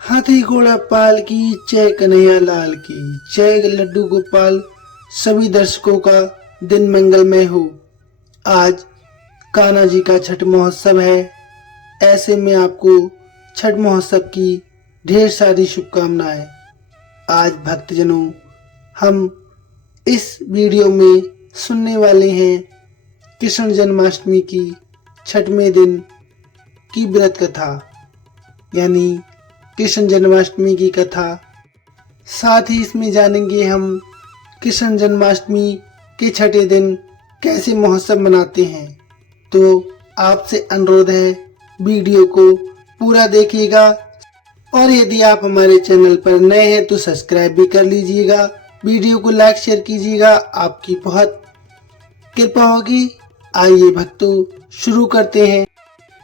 हाथी घोड़ा पाल की जय कन्हैया लाल की जय लड्डू गोपाल। सभी दर्शकों का दिन मंगलमय हो। आज कान्हा जी का छठ महोत्सव है। ऐसे में आपको छठ महोत्सव की ढेर सारी शुभकामनाएं। आज भक्तजनों, हम इस वीडियो में सुनने वाले हैं कृष्ण जन्माष्टमी की छठवें दिन की व्रत कथा, यानी कृष्ण जन्माष्टमी की कथा। साथ ही इसमें जानेंगे हम कृष्ण जन्माष्टमी के छठे दिन कैसे महोत्सव मनाते हैं। तो आपसे अनुरोध है, वीडियो को पूरा देखिएगा और यदि आप हमारे चैनल पर नए हैं तो सब्सक्राइब भी कर लीजिएगा। वीडियो को लाइक शेयर कीजिएगा, आपकी बहुत कृपा होगी। आइए भक्तों, शुरू करते हैं।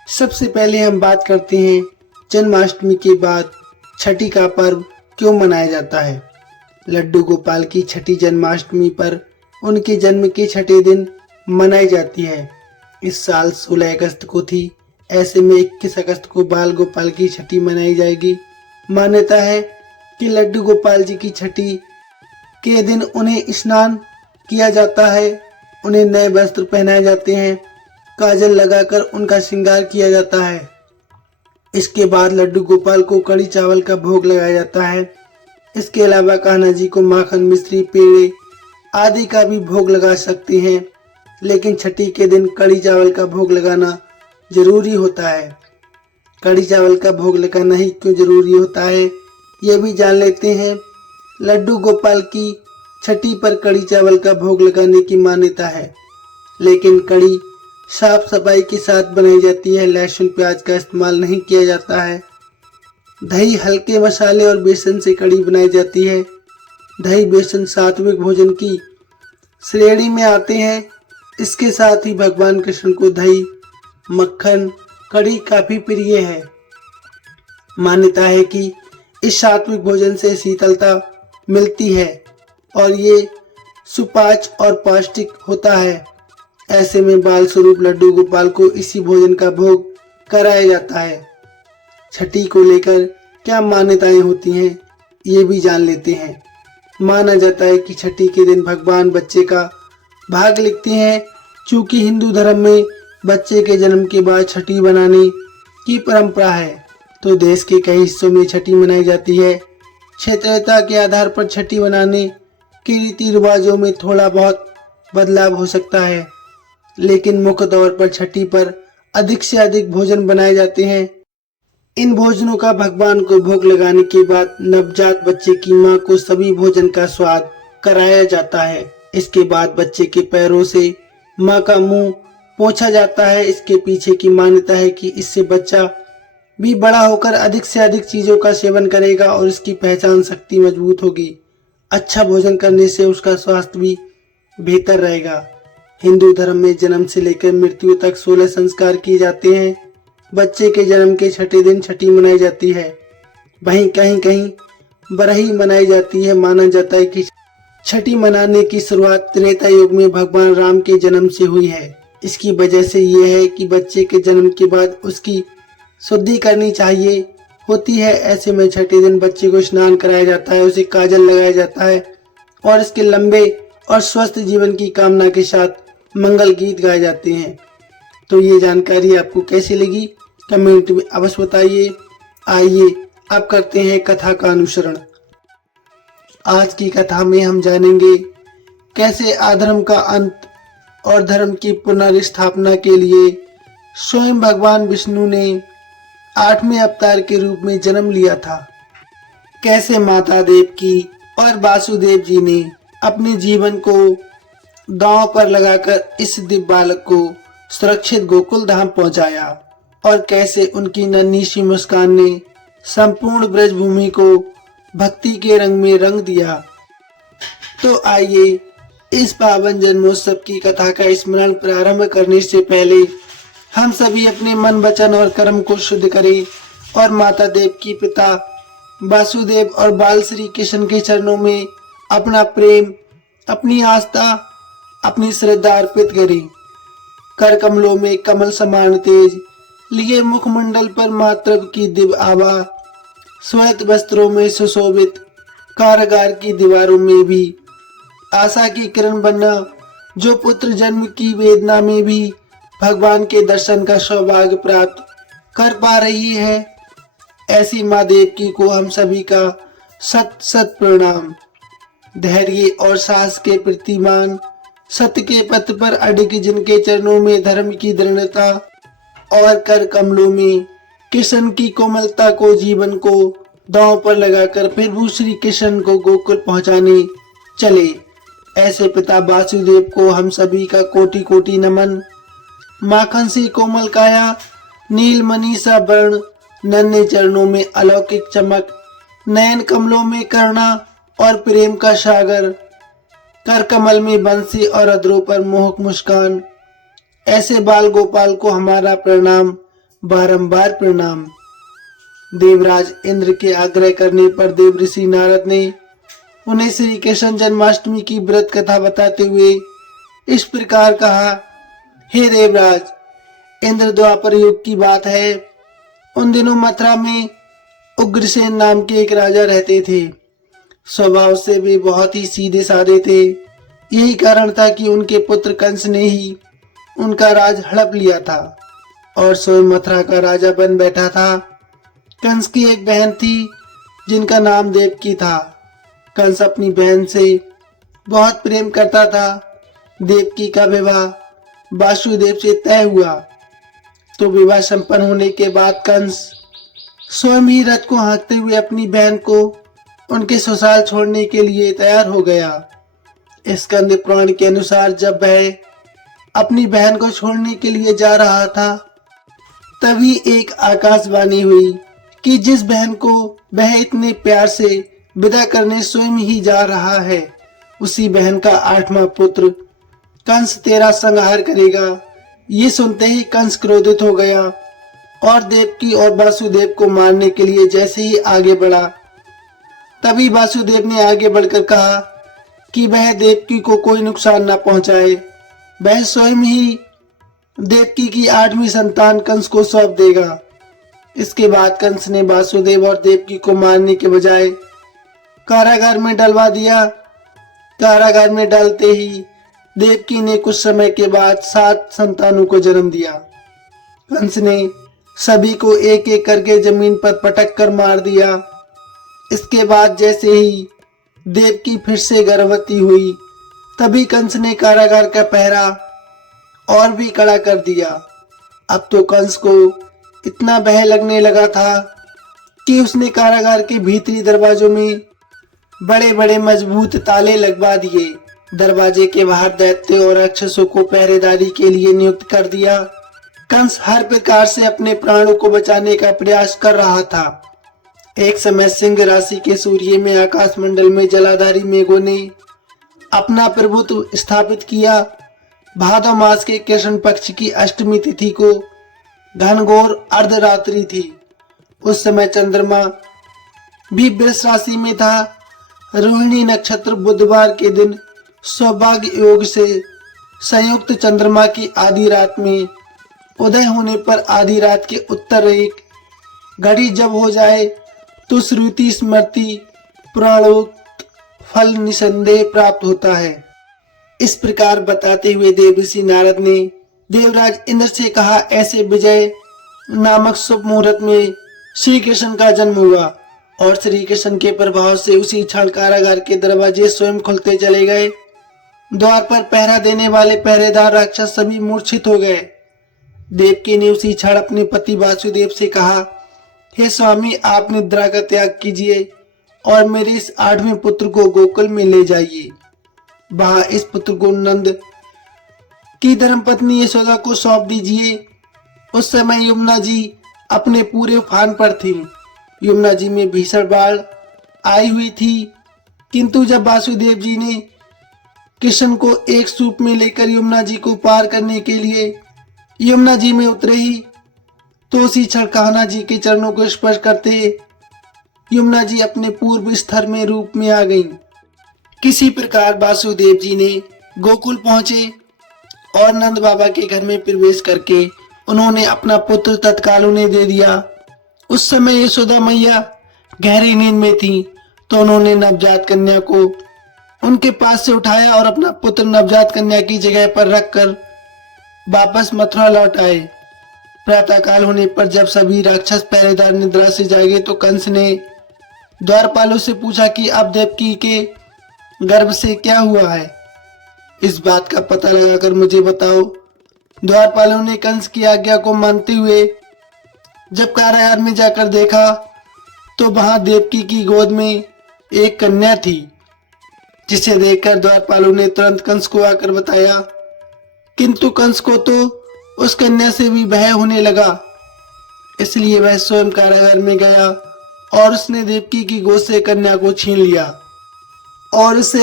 सबसे पहले हम बात करते हैं जन्माष्टमी के बाद छठी का पर्व क्यों मनाया जाता है। लड्डू गोपाल की छठी जन्माष्टमी पर उनके जन्म के छठे दिन मनाई जाती है। इस साल 16 अगस्त को थी, ऐसे में 21 अगस्त को बाल गोपाल की छठी मनाई जाएगी। मान्यता है कि लड्डू गोपाल जी की छठी के दिन उन्हें स्नान किया जाता है, उन्हें नए वस्त्र पहनाए जाते हैं, काजल लगाकर उनका श्रृंगार किया जाता है। इसके बाद लड्डू गोपाल को कड़ी चावल का भोग लगाया जाता है। इसके अलावा कान्हा जी को माखन, मिश्री, पेड़े आदि का भी भोग लगा सकते हैं, लेकिन छठी के दिन कड़ी चावल का भोग लगाना जरूरी होता है। कड़ी चावल का भोग लगाना ही क्यों जरूरी होता है, ये भी जान लेते हैं। लड्डू गोपाल की छठी पर कड़ी चावल का भोग लगाने की मान्यता है, लेकिन कड़ी साफ सफाई के साथ बनाई जाती है। लहसुन प्याज का इस्तेमाल नहीं किया जाता है। दही, हल्के मसाले और बेसन से कड़ी बनाई जाती है। दही बेसन सात्विक भोजन की श्रेणी में आते हैं। इसके साथ ही भगवान कृष्ण को दही, मक्खन, कड़ी काफी प्रिय है। मान्यता है कि इस सात्विक भोजन से शीतलता मिलती है और ये सुपाच्य और पौष्टिक होता है। ऐसे में बाल स्वरूप लड्डू गोपाल को इसी भोजन का भोग कराया जाता है। छठी को लेकर क्या मान्यताएं होती हैं, ये भी जान लेते हैं। माना जाता है कि छठी के दिन भगवान बच्चे का भाग लिखते हैं। चूंकि हिंदू धर्म में बच्चे के जन्म के बाद छठी बनाने की परंपरा है, तो देश के कई हिस्सों में छठी मनाई जाती है। क्षेत्रीयता के आधार पर छठी मनाने के रीति रिवाजों में थोड़ा बहुत बदलाव हो सकता है, लेकिन मुख्य तौर पर छठी पर अधिक से अधिक भोजन बनाए जाते हैं। इन भोजनों का भगवान को भोग लगाने के बाद नवजात बच्चे की मां को सभी भोजन का स्वाद कराया जाता है। इसके बाद बच्चे के पैरों से मां का मुंह पोंछा जाता है। इसके पीछे की मान्यता है कि इससे बच्चा भी बड़ा होकर अधिक से अधिक चीजों का सेवन करेगा और उसकी पहचान शक्ति मजबूत होगी। अच्छा भोजन करने से उसका स्वास्थ्य भी बेहतर रहेगा। हिंदू धर्म में जन्म से लेकर मृत्यु तक 16 संस्कार किए जाते हैं। बच्चे के जन्म के छठे दिन छठी मनाई जाती है। वहीं कहीं कहीं बरही मनाई जाती है। माना जाता है कि छठी मनाने की शुरुआत त्रेता युग में भगवान राम के जन्म से हुई है। इसकी वजह से ये है कि बच्चे के जन्म के बाद उसकी शुद्धि करनी चाहिए होती है। ऐसे में छठे दिन बच्चे को स्नान कराया जाता है, उसे काजल लगाया जाता है और इसके लंबे और स्वस्थ जीवन की कामना के साथ मंगल गीत गाए जाते हैं। तो ये जानकारी आपको कैसी लगी, कमेंट में अवश्य बताइए। आइए अब करते हैं कथा का अनुसरण। आज की कथा में हम जानेंगे कैसे अधर्म का अंत और धर्म की पुनर्स्थापना के लिए स्वयं भगवान विष्णु ने 8वें अवतार के रूप में जन्म लिया था। कैसे माता देवकी और वासुदेव जी ने अपने जीवन को दांव पर लगाकर इस दिव्य बालक को सुरक्षित गोकुल धाम पहुंचाया और कैसे उनकी नन्ही सी मुस्कान ने संपूर्ण ब्रज भूमि को भक्ति के रंग में रंग दिया। तो आइए इस पावन जन्मोत्सव की कथा का स्मरण प्रारंभ करने से पहले हम सभी अपने मन, वचन और कर्म को शुद्ध करें और माता देव की, पिता वासुदेव और बाल श्री कृष्ण के चरणों में अपना प्रेम, अपनी आस्था, अपनी श्रद्धा अर्पित करें। कर कमलों में कमल समान तेज लिए मुखमंडल पर मातृ की दिव्य आभा, श्वेत वस्त्रों में सुशोभित कारागार की दीवारों में भी आशा की किरण बनना, जो पुत्र जन्म की वेदना में भी भगवान के दर्शन का सौभाग्य प्राप्त कर पा रही है, ऐसी माँ देवकी को हम सभी का सत सत प्रणाम। धैर्य और साहस के प्रतिमान, सत्य के पथ पर अडिग जिनके चरणों में धर्म की दृढ़ता और कर कमलों में कृष्ण की कोमलता को जीवन को दांव पर लगाकर प्रभु श्री कृष्ण को गोकुल पहुंचाने चले, ऐसे पिता वासुदेव को हम सभी का कोटि कोटि नमन। माखन सी कोमल काया, नीलमणि सा वर्ण, नन्हे चरणों में अलौकिक चमक, नयन कमलों में करुणा और प्रेम का सागर, कर कमल में बंसी और अधरों पर मोहक मुस्कान, ऐसे बाल गोपाल को हमारा प्रणाम, बारंबार प्रणाम। देवराज इंद्र के आग्रह करने पर देव ऋषि नारद ने उन्हें श्री कृष्ण जन्माष्टमी की व्रत कथा बताते हुए इस प्रकार कहा। हे देवराज, इंद्र द्वापर युग की बात है। उन दिनों मथुरा में उग्रसेन नाम के एक राजा रहते थे। स्वभाव से वे बहुत ही सीधे साधे थे। यही कारण था कि उनके पुत्र कंस ने ही उनका राज हड़प लिया था और स्वयं मथुरा का राजा बन बैठा था। कंस की एक बहन थी जिनका नाम देवकी था। कंस अपनी बहन से बहुत प्रेम करता था। देवकी का विवाह वासुदेव से तय हुआ तो विवाह संपन्न होने के बाद कंस स्वयं ही रथ को हाँकते हुए अपनी बहन को उनके ससुराल छोड़ने के लिए तैयार हो गया। स्कंद पुराण के अनुसार जब वह अपनी बहन को छोड़ने के लिए जा रहा था, तभी एक आकाशवाणी हुई कि जिस बहन को वह इतने प्यार से विदा करने स्वयं ही जा रहा है, उसी बहन का 8वां पुत्र कंस तेरा संहार करेगा। ये सुनते ही कंस क्रोधित हो गया और देवकी और वासुदेव को मारने के लिए जैसे ही आगे बढ़ा, तभी वासुदेव ने आगे बढ़कर कहा कि वह देवकी को कोई नुकसान न पहुंचाए। वह स्वयं ही देवकी की 8वीं संतान कंस को सौंप देगा। इसके बाद कंस ने वासुदेव और देवकी को मारने के बजाय कारागार में डलवा दिया। कारागार में डालते ही देवकी ने कुछ समय के बाद 7 संतानों को जन्म दिया। कंस ने सभी को एक एक करके जमीन पर पटक कर मार दिया। इसके बाद जैसे ही देवकी फिर से गर्भवती हुई, तभी कंस ने कारागार का पहरा और भी कड़ा कर दिया। अब तो कंस को इतना भय लगने लगा था कि उसने कारागार के भीतरी दरवाजों में बड़े बड़े मजबूत ताले लगवा दिए। दरवाजे के बाहर दैत्य और राक्षसों को पहरेदारी के लिए नियुक्त कर दिया। कंस हर प्रकार से अपने प्राणों को बचाने का प्रयास कर रहा था। एक समय सिंह राशि के सूर्य में आकाश मंडल में जलाधारी मेघों ने अपना प्रभुत्व स्थापित किया। भादव मास के कृष्ण पक्ष की अष्टमी तिथि को घनघोर अर्धरात्रि थी। उस समय चंद्रमा भी वृष राशि में था। रोहिणी नक्षत्र बुधवार के दिन सौभाग्य योग से संयुक्त चंद्रमा की आधी रात में उदय होने पर आधी रात के उत्तर एक घड़ी जब हो जाए तो श्रुति स्मृति पुराणोक्त फल निसंदेह प्राप्त होता है। इस प्रकार बताते हुए देवऋषि नारद ने देवराज इंद्र से कहा, ऐसे विजय नामक शुभ मुहूर्त में श्री कृष्ण का जन्म हुआ और श्री कृष्ण के प्रभाव से उसी क्षण कारागार के दरवाजे स्वयं खुलते चले गए। द्वार पर पहरा देने वाले पहरेदार राक्षस सभी मूर्छित हो गए। देवकी ने उसी क्षण अपने पति वासुदेव से कहा, हे स्वामी, आप निद्रा का त्याग कीजिए और मेरे इस 8वें पुत्र को गोकुल में ले जाइए। वहां इस पुत्र को नंद की धर्मपत्नी यशोदा को सौंप दीजिए। उस समय यमुना जी अपने पूरे उफान पर थी। यमुना जी में भीषण बाढ़ आई हुई थी, किंतु जब वासुदेव जी ने कृष्ण को एक सूप में लेकर यमुना जी को पार करने के लिए यमुना जी में उतरे ही, तो उसी क्षण कान्हा जी के चरणों को स्पर्श करते यमुना जी अपने पूर्व स्तर में रूप में आ गईं। किसी प्रकार वासुदेव जी ने गोकुल पहुंचे और नंद बाबा के घर में प्रवेश करके उन्होंने अपना पुत्र तत्काल उन्हें दे दिया। उस समय यशोदा मैया गहरी नींद में थीं, तो उन्होंने नवजात कन्या को उनके पास से उठाया और अपना पुत्र नवजात कन्या की जगह पर रखकर वापस मथुरा लौट आए। प्रातःकाल होने पर जब सभी राक्षस पहरेदार निद्रा से जागे तो कंस ने द्वारपालों से पूछा कि अब देवकी के गर्भ से क्या हुआ है, इस बात का पता लगाकर मुझे बताओ। द्वारपालों ने कंस की आज्ञा को मानते हुए जब कारागार में जाकर देखा तो वहां देवकी की गोद में एक कन्या थी, जिसे देखकर द्वारपालों ने तुरंत कंस को आकर बताया, किंतु कंस को तो उस कन्या से भी भय होने लगा। इसलिए वह स्वयं कारागार में गया और उसने देवकी की गोद से कन्या को छीन लिया और उसे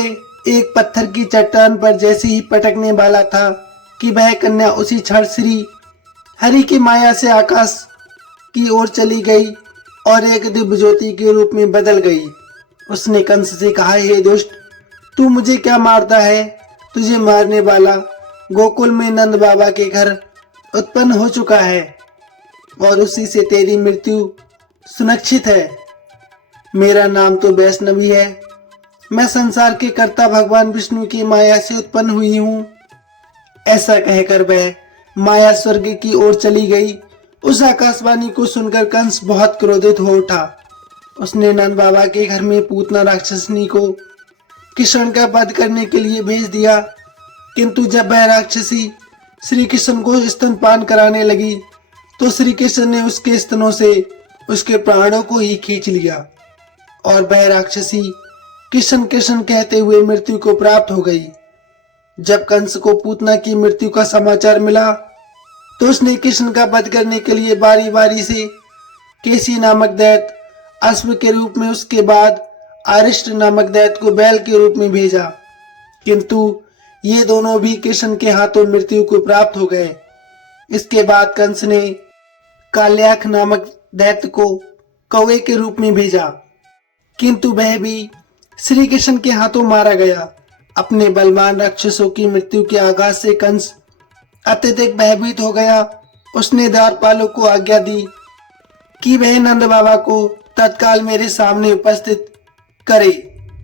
एक पत्थर की चट्टान पर जैसे ही पटकने वाला था कि वह कन्या उसी क्षण श्री हरि की माया से आकाश की ओर चली गई और एक दिव्य ज्योति के रूप में बदल गई। उसने कंस से कहा, हे दुष्ट, तू मुझे क्या मारता है? तुझे मारने वाला गोकुल में नंद बाबा के घर उत्पन्न हो चुका है और उसी से तेरी मृत्यु सुनिश्चित है। मेरा नाम तो वैष्णवी है। मैं संसार के कर्ता भगवान विष्णु की माया से उत्पन्न हुई हूँ। ऐसा कहकर वह माया स्वर्ग की ओर चली गई। उस आकाशवाणी को सुनकर कंस बहुत क्रोधित हो उठा। उसने नंद बाबा के घर में पूतना राक्षसनी को कृष्ण का वध करने के लिए भेज दिया, किंतु जब वह राक्षसी श्री कृष्ण को स्तनपान कराने लगी तो श्री कृष्ण ने उसके स्तनों से उसके प्राणों को ही खींच लिया और वह राक्षसी कृष्ण कृष्ण कहते हुए मृत्यु को प्राप्त हो गई। जब कंस को पूतना की मृत्यु का समाचार मिला तो उसने कृष्ण का वध करने के लिए बारी बारी से केसी नामक दैत्य अश्व के रूप में, उसके बाद अरिष्ट नामक दैत्य को बैल के रूप में भेजा, किंतु ये दोनों भी कृष्ण के हाथों मृत्यु को प्राप्त हो गए। इसके बाद कंस ने काल्याख नामक दैत्य को कौवे के रूप में भेजा, किंतु वह भी श्री कृष्ण के हाथों मारा गया। अपने बलवान राक्षसों की मृत्यु के आघात से कंस अत्यधिक भयभीत हो गया। उसने द्वारपालों को आज्ञा दी कि वह नंद बाबा को तत्काल मेरे सामने उपस्थित करे।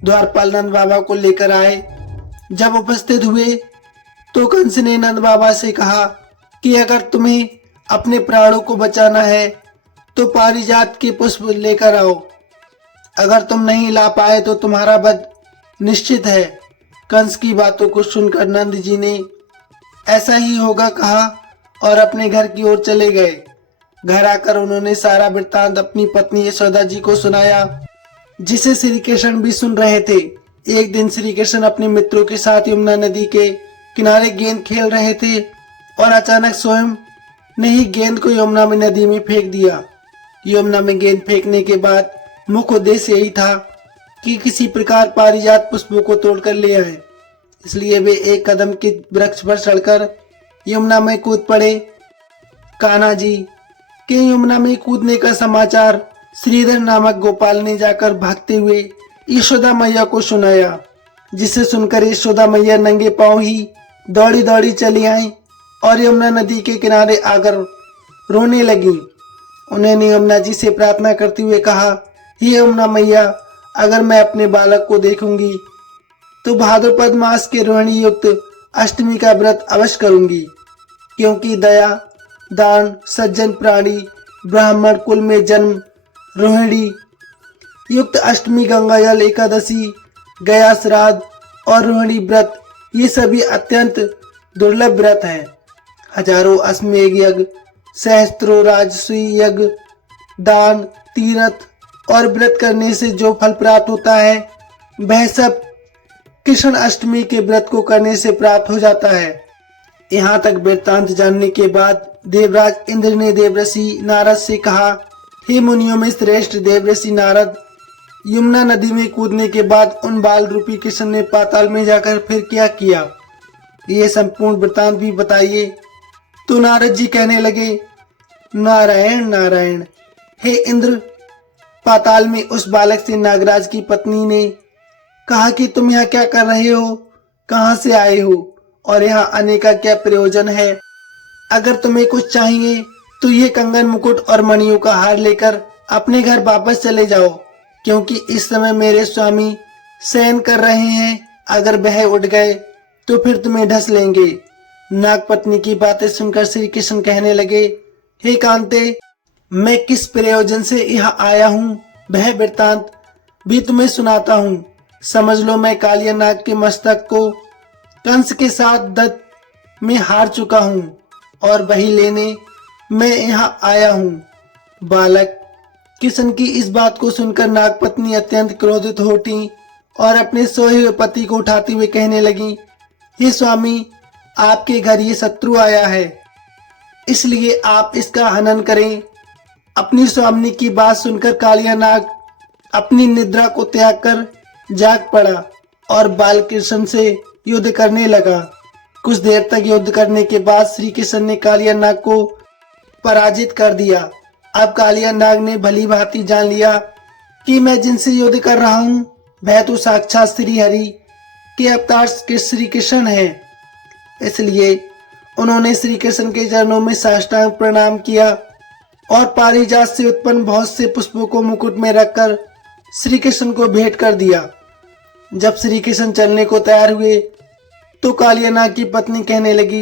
द्वारपाल नंद बाबा को लेकर आए। जब उपस्थित हुए तो कंस ने नंद बाबा से कहा कि अगर तुम्हें अपने प्राणों को बचाना है तो पारिजात के पुष्प लेकर आओ। अगर तुम नहीं ला पाए तो तुम्हारा वध निश्चित है। कंस की बातों को सुनकर नंद जी ने ऐसा ही होगा कहा और अपने घर की ओर चले गए। घर आकर उन्होंने सारा वृत्तांत अपनी पत्नी यशोदा जी को सुनाया, जिसे श्री कृष्ण भी सुन रहे थे। एक दिन श्री कृष्ण अपने मित्रों के साथ यमुना नदी के किनारे गेंद खेल रहे थे और अचानक स्वयं ने ही गेंद को यमुना में नदी में फेंक दिया। यमुना में गेंद फेंकने के बाद मुख्य उद्देश्य यही था कि किसी प्रकार पारिजात पुष्पों को तोड़कर ले आए। इसलिए वे एक कदम के वृक्ष पर चढ़कर यमुना में कूद पड़े। कान्हा जी के यमुना में कूदने का समाचार श्रीधर नामक गोपाल ने जाकर भागते हुए यशोदा मैया को सुनाया, जिसे सुनकर यशोदा मैया नंगे पांव ही दौड़ी दौड़ी चली आई और यमुना नदी के किनारे आकर रोने लगी। उन्होंने यमुना जी से प्रार्थना करते हुए कहा, हे यमुना मैया, अगर मैं अपने बालक को देखूंगी तो भाद्रपद मास के रोहिणी युक्त अष्टमी का व्रत अवश्य करूंगी, क्योंकि दया, दान, सज्जन प्राणी, ब्राह्मण कुल में जन्म, रोहिणी युक्त अष्टमी, गंगा जल एकादशी, गया श्राद्ध और रोहिणी व्रत ये सभी अत्यंत दुर्लभ व्रत हैं। हजारों अश्वमेध यज्ञ, सहस्त्रों राजसूय यज्ञ, दान, तीर्थ और व्रत करने से जो फल प्राप्त होता है वह सब कृष्ण अष्टमी के व्रत को करने से प्राप्त हो जाता है। यहाँ तक वृत्तांत जानने के बाद देवराज इंद्र ने देवऋषि नारद से कहा, हे मुनियों में श्रेष्ठ देवऋषि नारद, यमुना नदी में कूदने के बाद उन बाल रूपी कृष्ण ने पाताल में जाकर फिर क्या किया, ये संपूर्ण वृत्तांत भी बताइए। तो नारद जी कहने लगे, नारायण नारायण, हे इंद्र, पाताल में उस बालक से नागराज की पत्नी ने कहा कि तुम यहाँ क्या कर रहे हो, कहाँ से आए हो और यहाँ आने का क्या प्रयोजन है। अगर तुम्हें कुछ चाहिए तो ये कंगन, मुकुट और मणियों का हार लेकर अपने घर वापस चले जाओ, क्योंकि इस समय मेरे स्वामी शयन कर रहे हैं। अगर वह उठ गए तो फिर तुम्हें ढस लेंगे। नागपत्नी की बातें सुनकर श्री कृष्ण कहने लगे, हे कांते, मैं किस प्रयोजन से यहाँ आया हूँ वह वृत्तांत भी तुम्हें सुनाता हूँ। समझ लो, मैं कालिया नाग के मस्तक को कंस के साथ दत्त में हार चुका हूँ और वही लेने मैं यहाँ आया हूँ। बालक किशन की इस बात को सुनकर नागपत्नी अत्यंत क्रोधित हो उठी और अपने सोए हुए पति को उठाते हुए कहने लगी, हे स्वामी, आपके घर ये शत्रु आया है, इसलिए आप इसका हनन करें। अपनी स्वामिनी की बात सुनकर कालिया नाग अपनी निद्रा को त्याग कर जाग पड़ा और बालकृष्ण से युद्ध करने लगा। कुछ देर तक युद्ध करने के बाद श्री कृष्ण ने कालिया नाग को पराजित कर दिया। अब कालिया नाग ने भली भांति जान लिया कि मैं जिनसे युद्ध कर रहा हूँ वह तो साक्षात श्री हरि के अवतार के श्री कृष्ण है। इसलिए उन्होंने श्री कृष्ण के चरणों में साष्टांग प्रणाम किया और पारिजात से उत्पन्न बहुत से पुष्पों को मुकुट में रखकर श्री कृष्ण को भेंट कर दिया। जब श्री कृष्ण चलने को तैयार हुए तो कालिया नाग की पत्नी कहने लगी,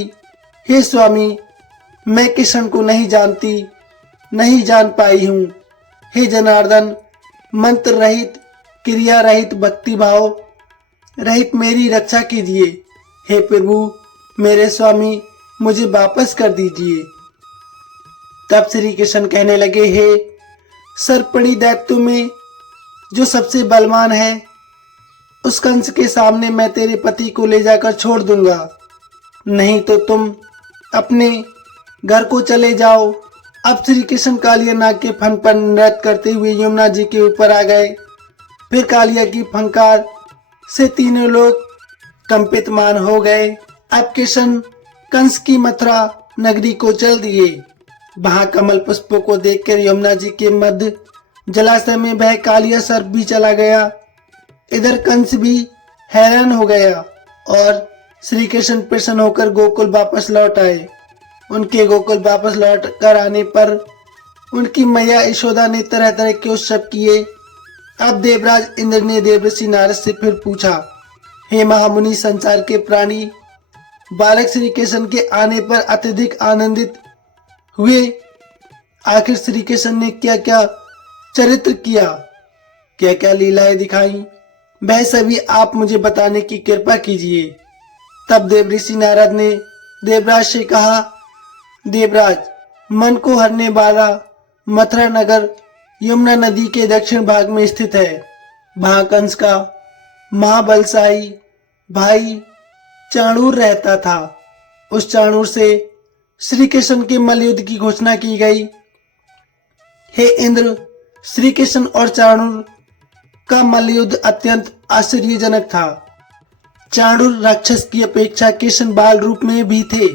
हे स्वामी, मैं कृष्ण को नहीं जानती, नहीं जान पाई हूँ। हे जनार्दन, मंत्र रहित, क्रिया रहित, भक्ति भाव रहित मेरी रक्षा कीजिए। हे प्रभु, मेरे स्वामी, मुझे वापस कर दीजिए। तब श्री कृष्ण कहने लगे, हे सर्पणी दैत्यों में जो सबसे बलवान है, उस कंस के सामने मैं तेरे पति को ले जाकर छोड़ दूंगा, नहीं तो तुम अपने घर को चले जाओ। अब श्री कृष्ण कालिया नाग के फन पर नृत्य करते हुए यमुना जी के ऊपर आ गए। फिर कालिया की फंकार से तीनों लोग कंपितमान हो गए। अब कृष्ण कंस की मथुरा नगरी को चल दिए। वहां कमल पुष्पों को देखकर यमुना जी के मध्य जलाशय में वह कालिया सर्प भी चला गया। इधर कंस भी हैरान हो गया और श्री कृष्ण प्रसन्न होकर गोकुल वापस लौट आए। उनके गोकुल वापस लौट कर आने पर उनकी मैया यशोदा ने तरह तरह के उत्सव किए। अब देवराज इंद्र ने देवर्षि नारद से फिर पूछा, हे महामुनि, संसार के प्राणी बालक श्री कृष्ण के आने पर अत्यधिक आनंदित हुए। आखिर श्री कृष्ण ने क्या क्या चरित्र किया, क्या क्या लीलाएं दिखाई, वह सभी आप मुझे बताने की कृपा कीजिए। तब देवर्षि नारद ने देवराज से कहा, देवराज, मन को हरने वाला मथुरा नगर यमुना नदी के दक्षिण भाग में स्थित है। वहां कंस का महाबलशाही भाई चाणूर रहता था। उस चाणूर से श्री कृष्ण के मल्लयुद्ध की घोषणा की गई। हे इंद्र, श्री कृष्ण और चाणूर का मल्लयुद्ध अत्यंत आश्चर्यजनक था। चाणूर राक्षस की अपेक्षा कृष्ण बाल रूप में भी थे।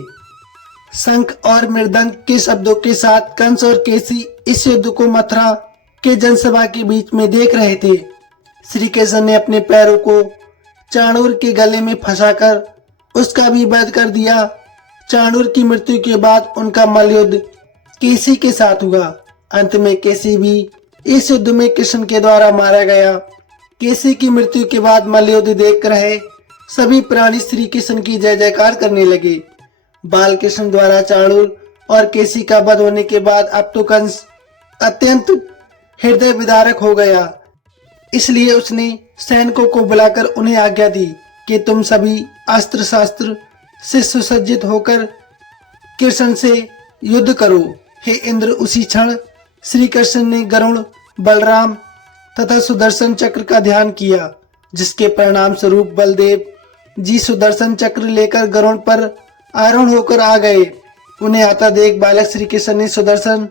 शंख और मृदंग के शब्दों के साथ कंस और केसी इस युद्ध को मथुरा के जनसभा के बीच में देख रहे थे। श्री कृष्ण ने अपने पैरों को चाणूर के गले में फंसाकर उसका भी वध कर दिया। चाणूर की मृत्यु के बाद उनका मल्लयुद्ध केसी के साथ हुआ। अंत में केसी भी इस युद्ध में कृष्ण के द्वारा मारा गया। केसी की मृत्यु के बाद मल्लयुद्ध देख रहे सभी प्राणी श्री कृष्ण की जय जयकार करने लगे। बाल कृष्ण द्वारा चाणूर और केसी का वध होने के बाद अब तो कंस अत्यंत हृदय विदारक हो गया। इसलिए उसने सैनिकों को बुलाकर उन्हें आज्ञा दी कि तुम सभी अस्त्र शास्त्र से सुसज्जित होकर कृष्ण से युद्ध करो। हे इंद्र, उसी क्षण श्री कृष्ण ने गरुड़, बलराम तथा सुदर्शन चक्र का ध्यान किया, जिसके परिणाम स्वरूप बलदेव जी सुदर्शन चक्र लेकर गरुड़ पर आरोहण होकर आ गए। उन्हें आता देख बालक श्री कृष्ण ने सुदर्शन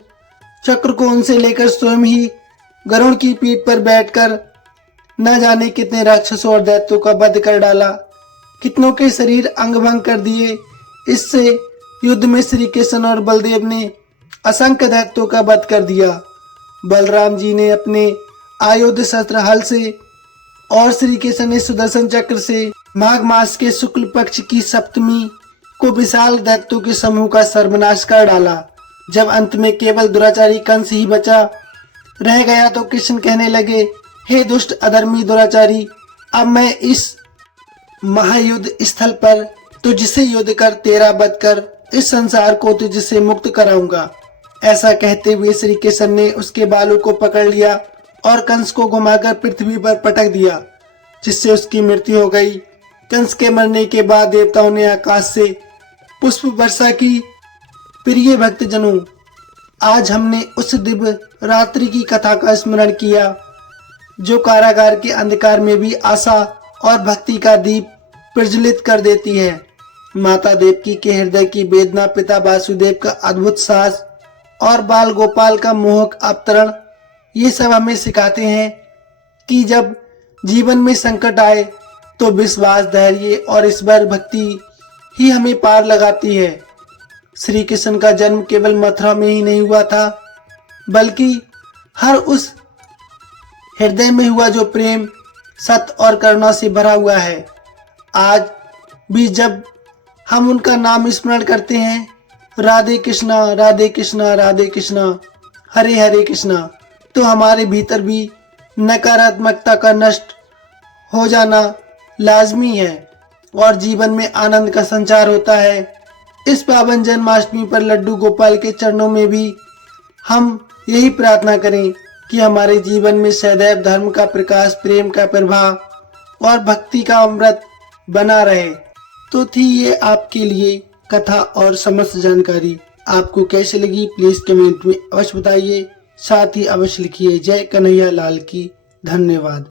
चक्र को उनसे लेकर स्वयं ही गरुड़ की पीठ पर बैठकर न जाने कितने राक्षसों और दैत्यों का वध कर डाला, कितनों के शरीर अंग भंग कर दिए। इससे युद्ध में श्री कृष्ण और बलदेव ने असंख्य दैत्यों का वध कर दिया। बलराम जी ने अपने आयुध शस्त्र हल से और श्री कृष्ण ने सुदर्शन चक्र से माघ मास के शुक्ल पक्ष की सप्तमी को विशाल दैत्यों के समूह का सर्वनाश कर डाला। जब अंत में केवल दुराचारी कंस ही बचा रह गया तो कृष्ण कहने लगे, हे दुष्ट अधर्मी दुराचारी, अब मैं इस महायुद्ध स्थल पर तुझसे युद्ध कर तेरा वध कर इस संसार को तुझसे मुक्त कराऊंगा। ऐसा कहते हुए श्री कृष्ण ने उसके बालों को पकड़ लिया और कंस को घुमाकर पृथ्वी पर पटक दिया, जिससे उसकी मृत्यु हो गई। कंस के मरने के बाद देवताओं ने आकाश से पुष्प वर्षा की। प्रिय भक्तजनों, आज हमने उस दिव्य रात्रि की कथा का स्मरण किया जो कारागार के अंधकार में भी आशा और भक्ति का दीप प्रज्वलित कर देती है। माता देवकी के हृदय की वेदना, पिता वासुदेव का अद्भुत साहस और बाल गोपाल का मोहक अवतरण, ये सब हमें सिखाते हैं कि जब जीवन में संकट आए तो विश्वास, धैर्य और ईश्वर भक्ति ही हमें पार लगाती है। श्री कृष्ण का जन्म केवल मथुरा में ही नहीं हुआ था, बल्कि हर उस हृदय में हुआ जो प्रेम, सत्य और करुणा से भरा हुआ है। आज भी जब हम उनका नाम स्मरण करते हैं, राधे कृष्णा राधे कृष्णा राधे कृष्णा हरे हरे कृष्णा, तो हमारे भीतर भी नकारात्मकता का नष्ट हो जाना लाजमी है और जीवन में आनंद का संचार होता है। इस पावन जन्माष्टमी पर लड्डू गोपाल के चरणों में भी हम यही प्रार्थना करें कि हमारे जीवन में सदैव धर्म का प्रकाश, प्रेम का प्रभाव और भक्ति का अमृत बना रहे। तो थी ये आपके लिए कथा और समस्त जानकारी। आपको कैसे लगी प्लीज कमेंट में अवश्य बताइए। साथ ही अवश्य लिखिए जय कन्हैया लाल की। धन्यवाद।